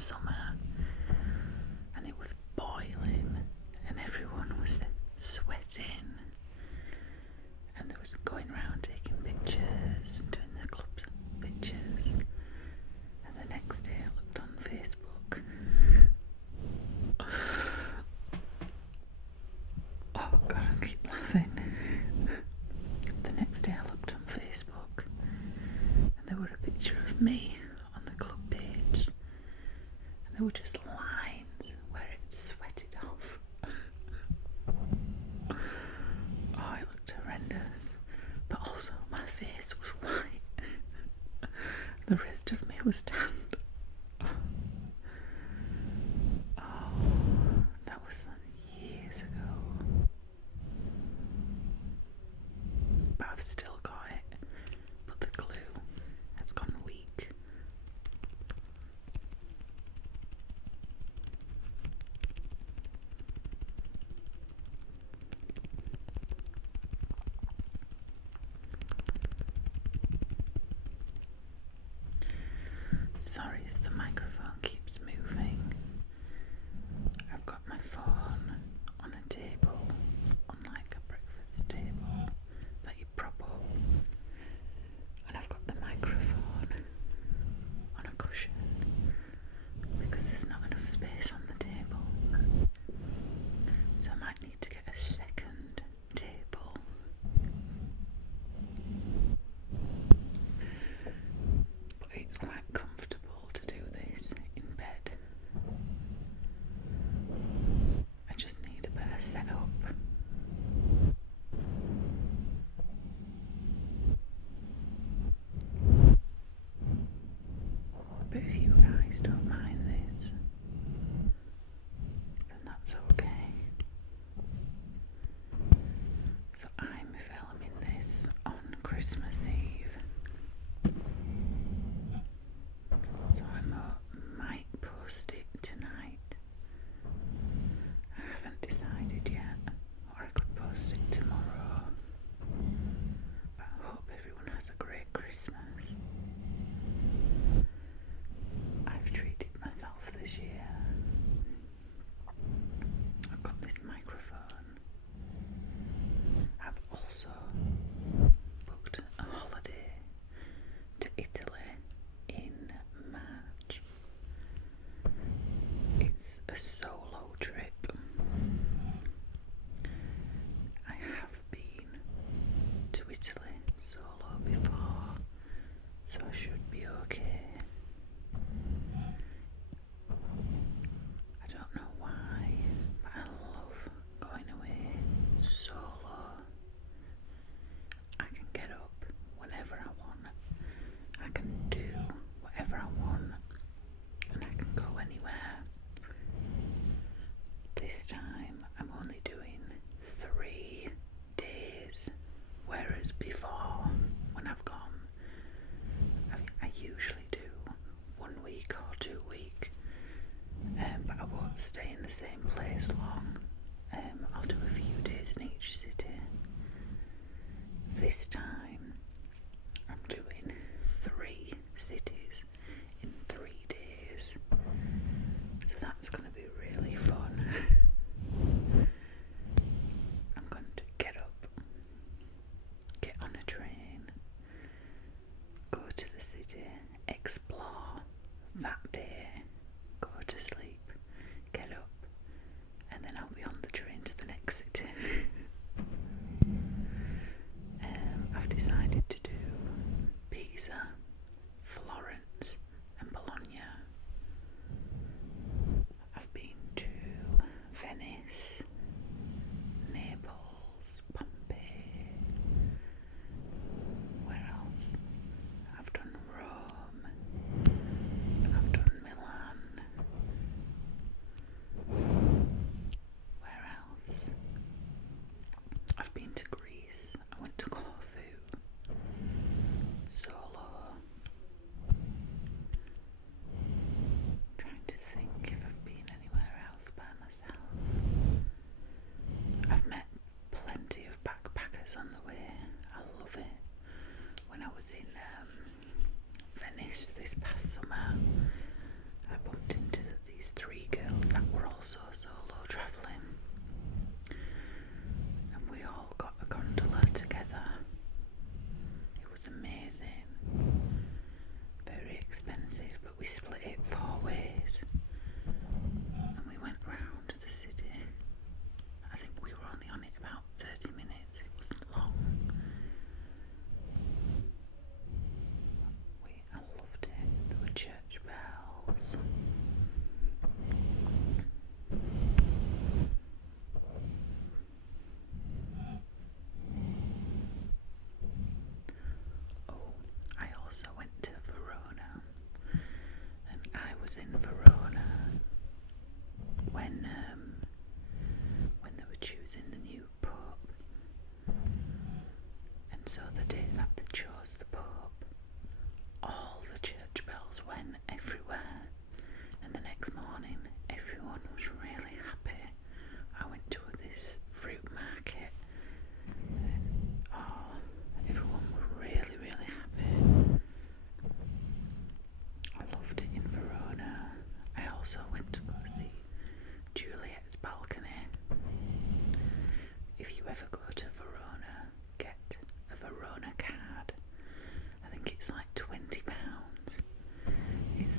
summer, and it was boiling, and everyone was sweating, and they were going around taking pictures, doing the club pictures. And the next day I looked on Facebook. Oh God, I keep laughing. The next day I looked on Facebook, and there were a picture of me on the club page, and there were just lines where it sweated off. Oh, it looked horrendous, but also my face was white. The rest of me was tanned. Oh, that was years ago. But I've still got it, but the glue has gone weak. Sorry if the microphone keeps moving. I've got my phone on a table, on like a breakfast table that you prop up, and I've got the microphone on a cushion because there's not enough space on the table. So I might need to get a second table. But it's quite comfortable to do this in bed. I just need a better setup. But if you guys don't mind this, then that's okay. So I'm filming this on Christmas Eve. So I might post it tonight. I haven't decided yet, or I could post it tomorrow. But I hope everyone has a great Christmas. I've treated myself this year. I've got this microphone. I've also booked a holiday to Italy in March. It's a solo trip. I have been to Italy solo before, so I should be okay. I don't know why, but I love going away solo. I can get up whenever I want. I can do whatever I want, and I can go anywhere. This time I'm only doing 3 days, whereas before, when I've gone, I usually do 1 week or 2 weeks, but I won't stay in the same place long. I'll do a few days in each city. This time I'm doing 3 cities in 3 days, so that's going to be really fun. I'm going to get up, get on a train, go to the city, explore that day, go to sleep, get up, and then I'll be on the train to the next city. I've decided to do Pisa, Florence and Bologna. I've been to Venice, Naples, Pompeii. Where else? I've done Rome. I've done Milan. Where else? I've been to Greece. I went to Corfu. Solo. Trying to think if I've been anywhere else by myself. I've met plenty of backpackers on the way. I love it. When I was in Venice this past summer, I bumped into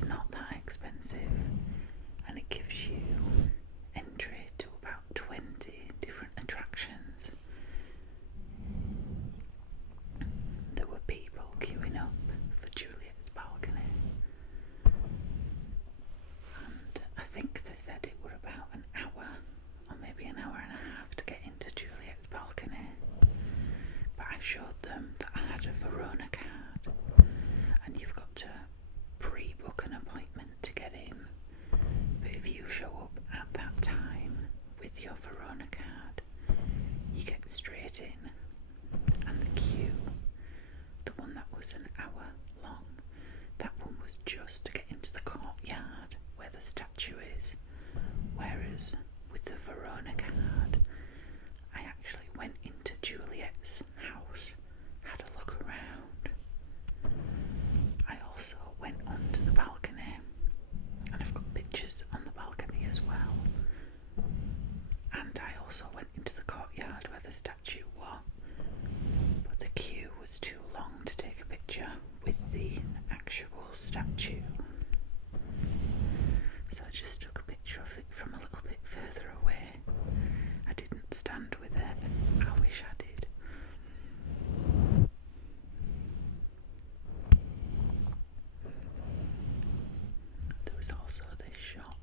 it's not that expensive, and it gives you entry to about 20 different attractions. There were people queuing up for Juliet's balcony, and I think they said it were about an hour or maybe an hour and a half to get into Juliet's balcony. But I showed them that I had a Verona card, and you've got to pre-book an appointment to get in. But if you show up at that time with your Verona card, you get straight in. And the queue, the one that was an hour long, that one was just to get into the courtyard where the statue is. Whereas with the Verona card, I actually went into Juliet's house, had a look around. I also went onto the balcony, and I've got pictures on the balcony as well. And I also went into the courtyard where the statue was, but the queue was too long to take a picture with the actual statue. So I just took a picture of it from a little bit further away. I didn't stand with it. I wish I did. There was also this shop,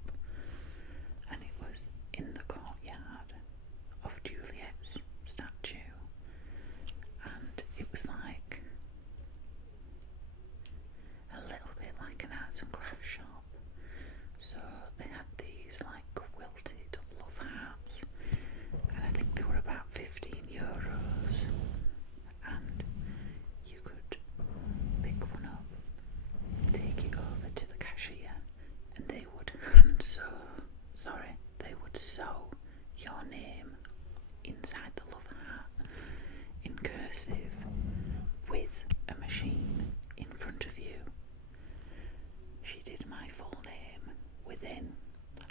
and it was in the courtyard of Juliet's statue, and it was like a little bit like an arts and crafts shop. So they had these like quilted love hearts, and I think they were about €15, and you could pick one up, take it over to the cashier, and they would sew your name inside the love heart in cursive with a machine in front of you. She did my full name within,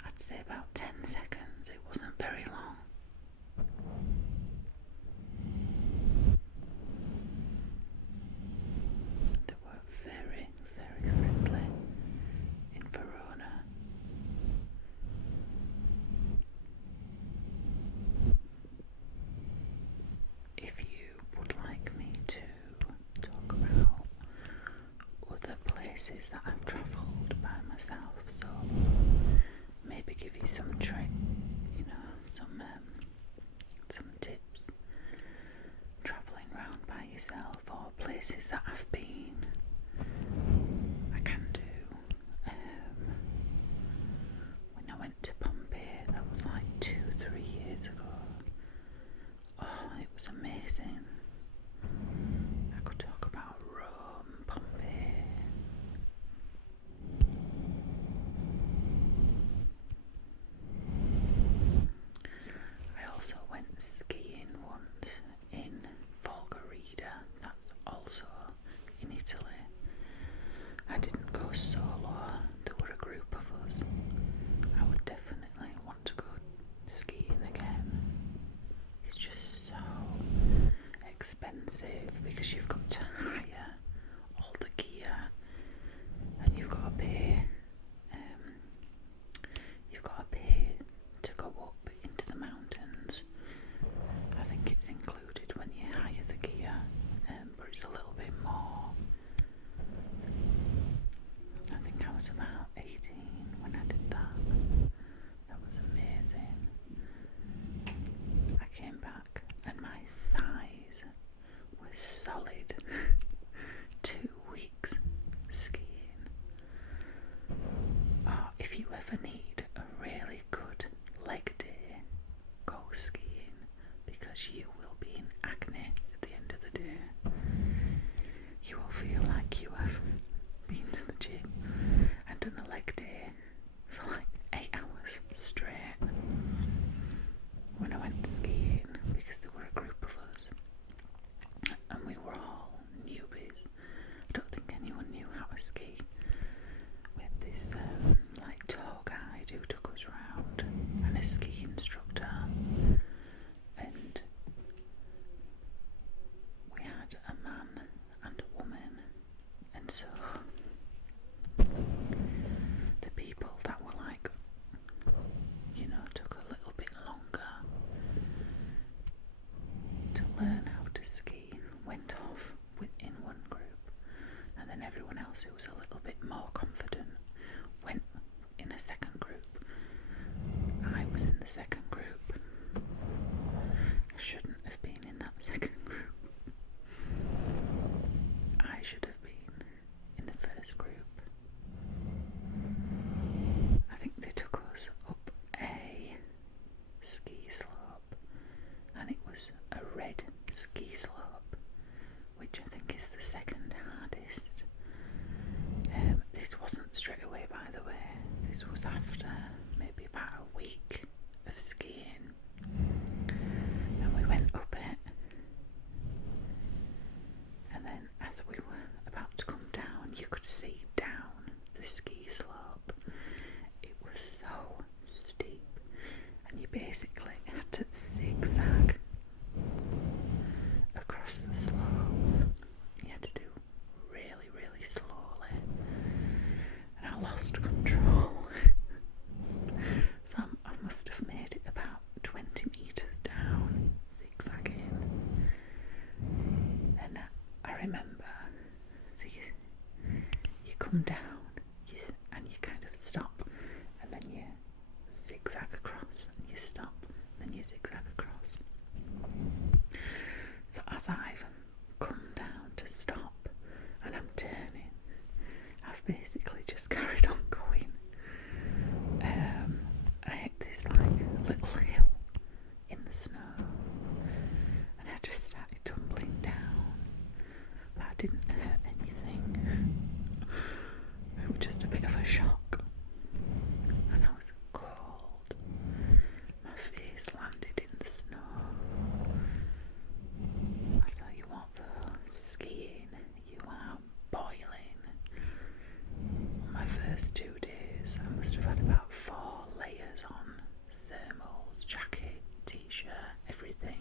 I'd say, about 10 seconds. It wasn't very long. They were very, very friendly in Verona. If you would like me to talk about other places that I've travelled by myself, so maybe give you some some tips travelling round by yourself, or places that I've been, I can do. When I went to Pompeii, that was like 2-3 years ago. Oh, it was amazing. I could talk about Rome, Pompeii. I also went skiing once in Folgorida, that's also in Italy. I didn't go solo, there were a group of us. I would definitely want to go skiing again. It's just so expensive because you've got to hire all the gear, and you've got to pay to go up into the mountains. I think it's included when you hire the gear, but it's a little bit more. I think I was about 18 when I did that. That was amazing. I came back and my thighs were solid. 2 weeks skiing. Oh, if you ever need a really good leg day, go skiing, because you will be in agony at the end of the day. You will feel like you have been to the gym and done a leg day for like 8 hours straight. When I went skiing, because there were a group of us and we were all newbies, I don't think anyone knew how to ski. We had this like tour guide more confident. Went in a second group. I was in the second group. I shouldn't have been in that second group. I should have been in the first group. I think they took us up a ski slope, and it was a red ski slope, which I think is the second hardest. This wasn't straight away, by the way. This was after maybe about a week of skiing, and we went up it, and then as we were about to come down, you could see down the ski slope. It was so steep, and you basically had to zigzag across the slope. You had to do really, really slowly, and I lost control. So I must have made it about 20 metres down, zigzagging. And I remember, so you come down, and you kind of stop, and then you zigzag across, and you stop, and then you zigzag across. So as I've come down to stop, and I'm turning, I've basically just carried on going. And I hit this like little hill in the snow, and I just started tumbling down, but I didn't hurt anything. It was just a bit of a shock, and I was cold. My face landed in the snow. I tell you what though, skiing, you are boiling. On my first 2 days, I must have had about 4 layers on, thermals, jacket, t-shirt, everything.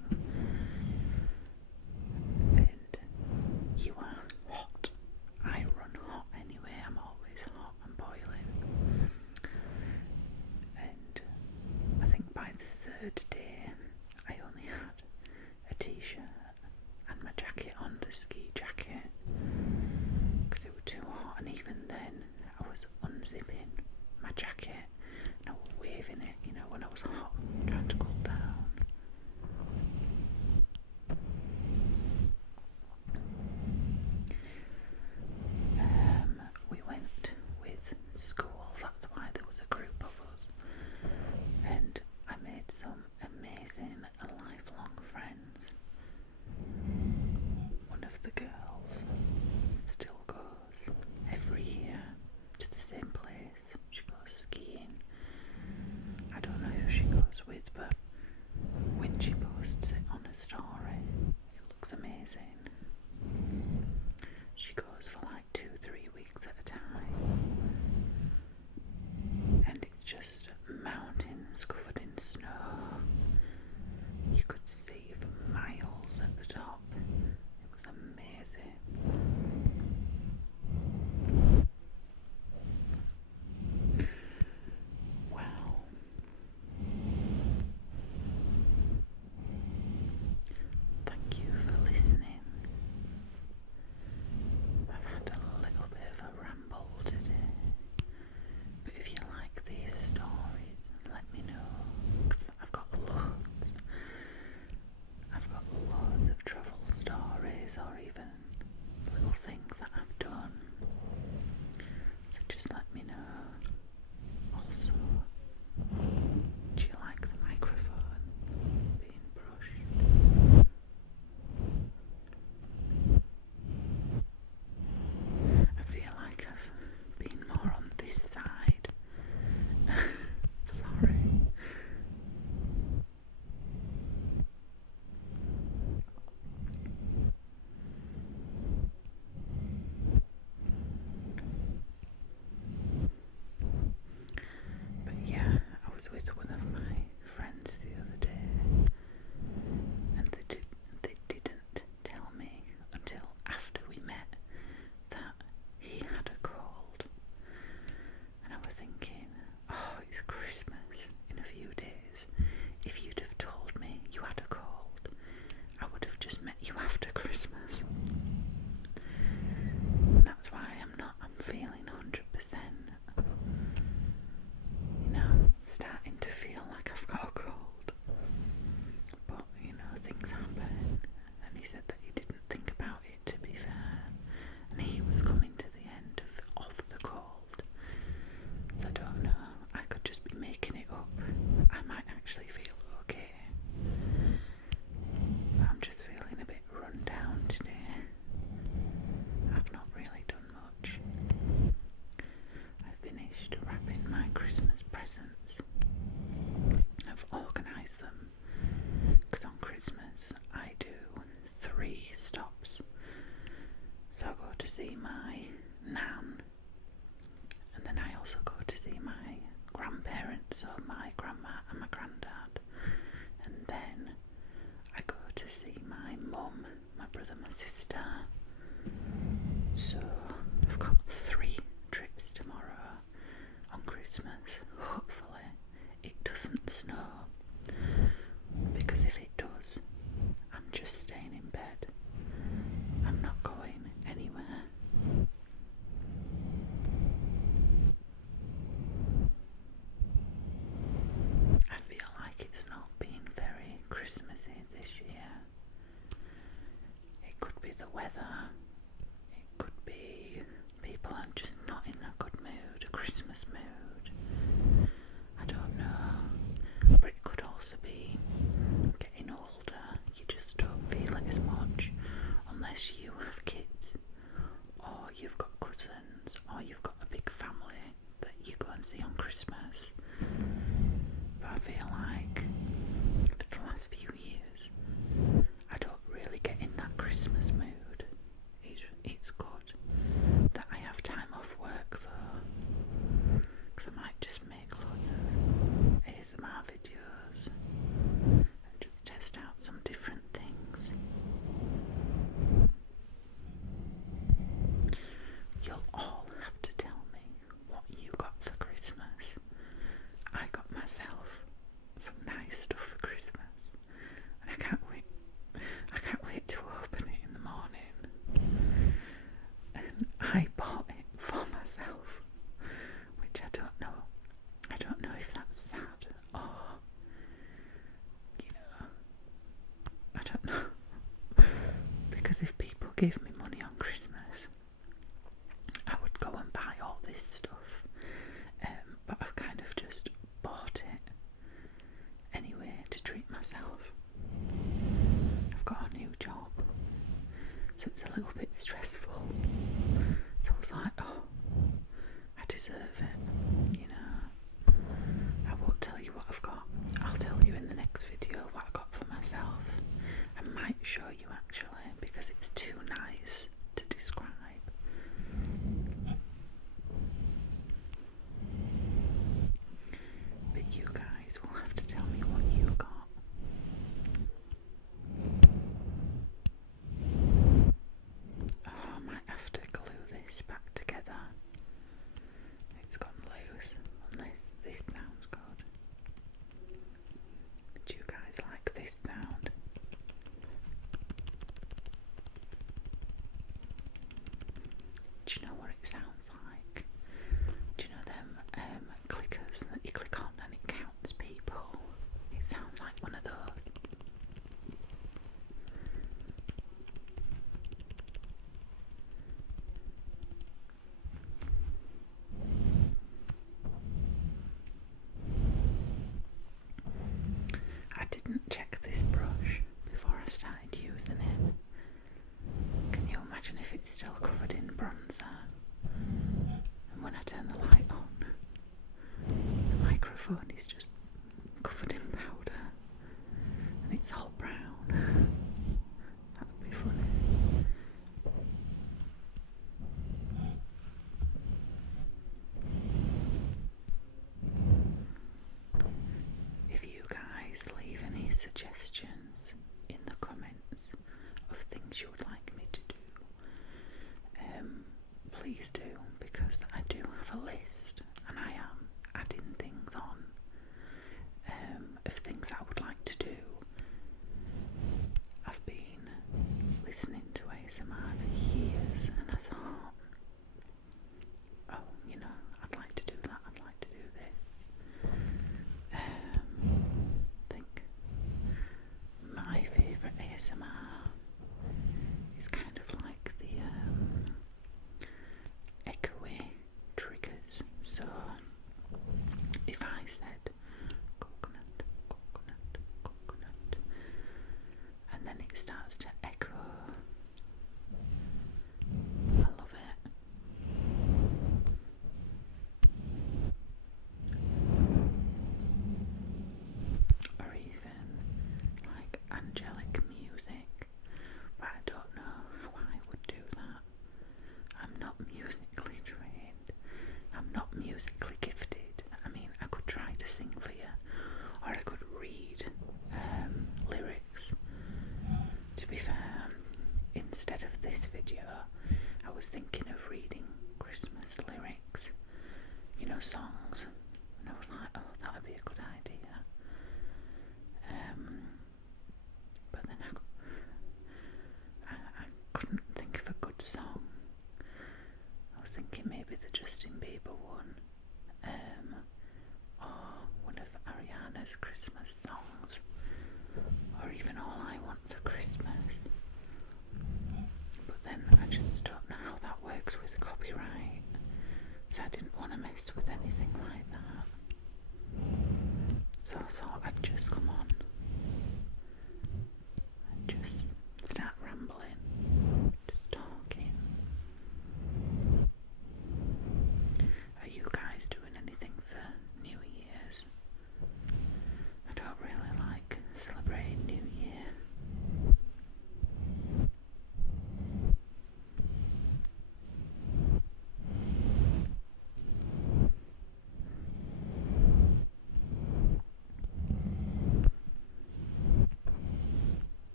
And you are hot. I run hot anyway, I'm always hot and boiling. Christmas presents. I've organised them because on Christmas I do 3 stops. So I go to see my nan, and then I also go to see my grandparents, so my grandma and my granddad, and then I go to see my mum, my brother, my sister. So I've got 3 trips tomorrow on Christmas. Hopefully it doesn't snow, because if it does, I'm just staying in bed. I'm not going anywhere. I feel like it's not been very Christmassy this year. It could be the weather, it could be people are just not in a good mood, a Christmas mood. I don't know. But it could also be getting older. You just don't feel it as much unless you have kids, or you've got cousins, or you've got a big family that you go and see on Christmas. But I feel like for the last few years I don't really get in that Christmas mood. It's good that I have time off work though, because I might just make loads of ASMR videos and just test out some different things. You'll all have to tell me what you got for Christmas. I got myself some nice stuff for Christmas, and I can't wait to open it in the morning. And I bought it for myself, which I don't know if that's sad or, I don't know. Because if people gave me money on Christmas, I would go and buy all this stuff. But I've kind of just bought it anyway to treat myself. I've got a new job, so it's a little bit stressful. So I was like, oh, I deserve it, I won't tell you what I've got. I'll tell you in the next video what I got for myself. I might show you actually, because it's too nice to describe. But you guys will have to tell me what you got. Oh, I might have to glue this back together. It's gone loose, unless this sounds good. Do you guys like this sound? Do you know what it sounds like? Do you know them clickers that you click on and it counts people? It sounds like one of those. I didn't check this brush before I started using it. Can you imagine if it's still covered in bronzer? And when I turn the light on, the microphone is just covered in powder and it's all brown. That would be funny. If you guys leave any suggestions in the comments of things you would like me to do, please do, because I do have a list and I am adding things on songs, and I was like, oh, that would be a good idea. But then I couldn't think of a good song. I was thinking maybe the Justin Bieber one, or one of Ariana's Christmas songs, or even All I Want for Christmas. But then I just don't know how that works with copyright, so I didn't want to mess with anything like that. So I thought I'd just come on and just start rambling, just talking. Are you guys doing anything for New Year's? I don't really like celebrating New Year.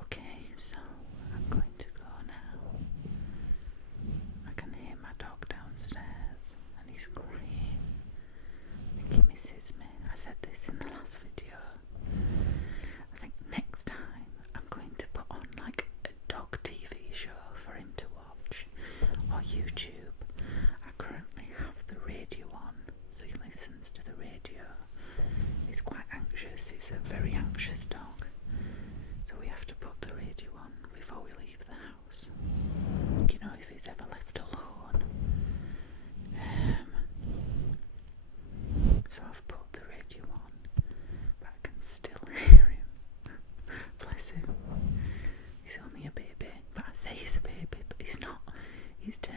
Okay, so I'm going to go now. I can hear my dog downstairs and he's crying. I think he misses me. I said this in the last video. I think next time I'm going to put on like a dog TV show for him to watch, or YouTube. I currently have the radio on, so he listens to the radio. He's quite anxious. He's a very anxious dog. So we have to put the radio on before we leave the house. You know, if he's ever left alone. So I've put the radio on, but I can still hear him. Bless him. He's only a baby, but I say he's a baby, but he's not. He's 10